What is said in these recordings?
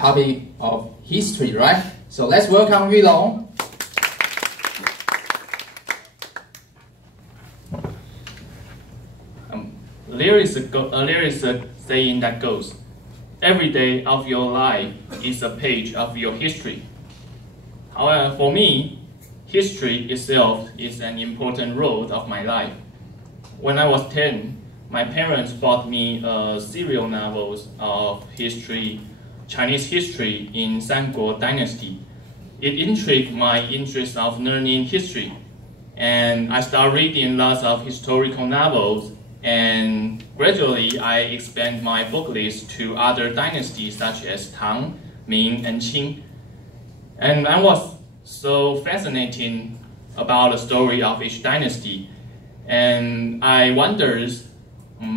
topic of history, right? So let's welcome Yulong. There is a saying that goes, every day of your life is a page of your history. However, for me, history itself is an important role of my life. When I was 10, my parents bought me serial novels of history, Chinese history in Sanguo Dynasty. It intrigued my interest of learning history, and I started reading lots of historical novels, and gradually I expand my book list to other dynasties such as Tang, Ming, and Qing. And I was so fascinated about the story of each dynasty, and I wondered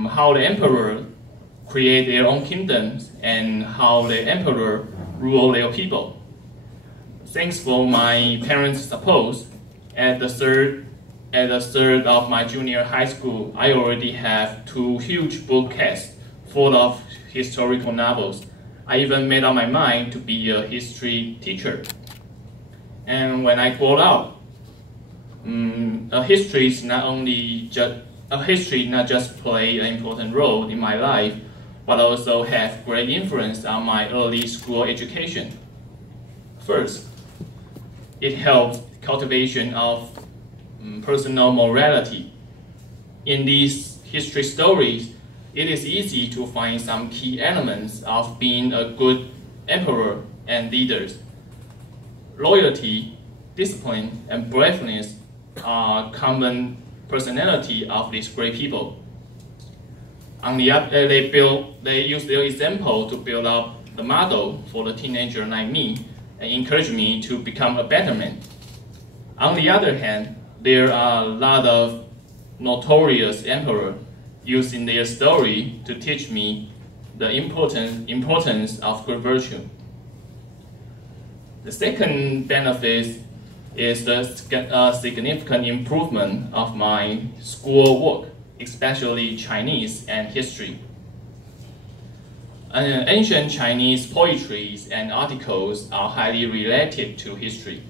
how the emperor create their own kingdoms and how the emperor rule their people. Thanks for my parents' support, at the third of my junior high school, I already have 2 huge bookcases full of historical novels. I even made up my mind to be a history teacher. And when I grow up, history not just play an important role in my life, but also have great influence on my early school education. First, it helps cultivation of personal morality. In these history stories, it is easy to find some key elements of being a good emperor and leaders. Loyalty, discipline, and braveness are common personality of these great people. On the other, they use their example to build up the model for the teenager like me and encourage me to become a better man. On the other hand, there are a lot of notorious emperors using their story to teach me the importance of good virtue. The second benefit is the significant improvement of my school work, especially Chinese and history. Ancient Chinese poetries and articles are highly related to history.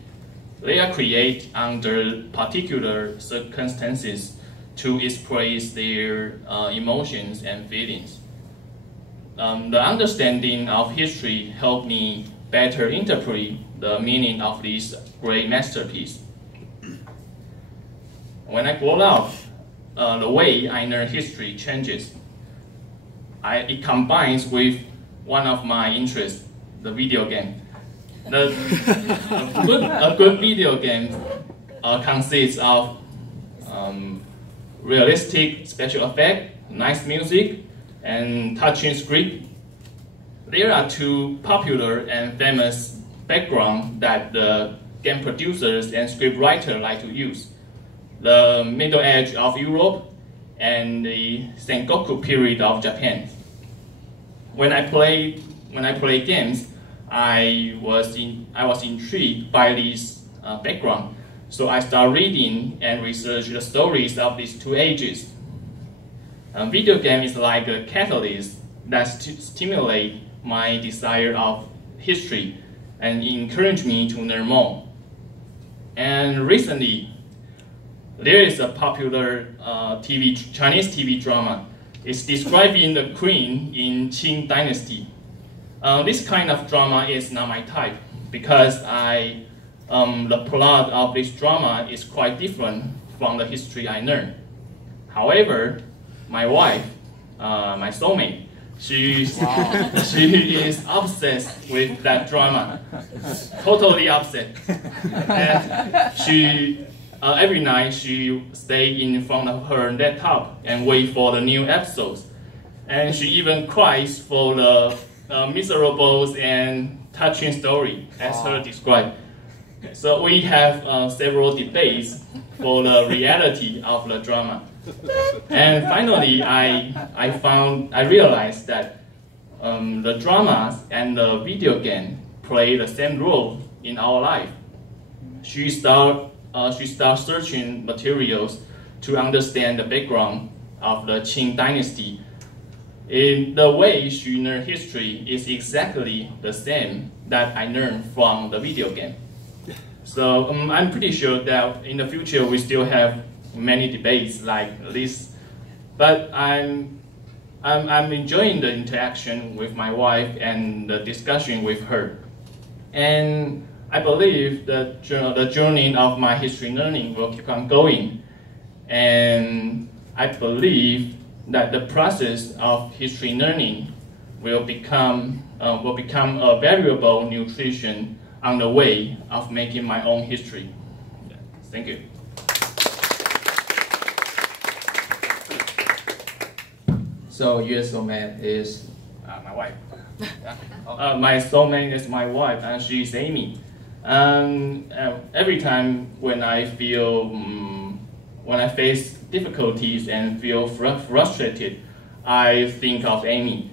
They are created under particular circumstances to express their emotions and feelings. The understanding of history helped me better interpret the meaning of this great masterpiece. When I grow up, the way I learn history changes. It combines with one of my interests, the video game. A good video game consists of realistic special effects, nice music, and touching script. There are 2 popular and famous backgrounds that the game producers and scriptwriters like to use: the Middle Age of Europe and the Sengoku period of Japan. When I play games, I was intrigued by this background, so I started reading and research the stories of these 2 ages. A video game is like a catalyst that stimulates my desire of history and encourage me to learn more. And recently, there is a popular Chinese TV drama. It's describing the queen in Qing Dynasty. This kind of drama is not my type because the plot of this drama is quite different from the history I learned. However, my wife, my soulmate, she is obsessed with that drama, totally obsessed. And she every night she stay in front of her laptop and wait for the new episodes, and she even cries for the miserable and touching story as her described. So we have several debates for the reality of the drama. And finally, I realized that the dramas and the video game play the same role in our life. She started searching materials to understand the background of the Qing Dynasty. In the way she learned history is exactly the same that I learned from the video game. So I'm pretty sure that in the future we still have many debates like this, but I'm enjoying the interaction with my wife and the discussion with her. And I believe that the journey of my history learning will keep on going. And I believe that the process of history learning will become a valuable nutrition on the way of making my own history. Yeah. Thank you. So your soulmate is My wife. My soulmate is my wife, and she's Amy. Every time when I feel, when I face difficulties and feel frustrated, I think of Amy.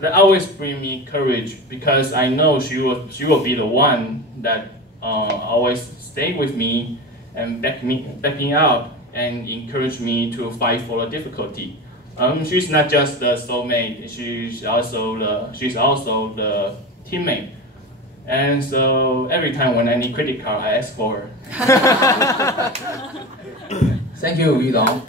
That always brings me courage because I know she will be the one that always stay with me and back me up and encourage me to fight for the difficulty. She's not just the soulmate; she's also the teammate. And so every time when I need credit card, I ask for her. Thank you, Yulong.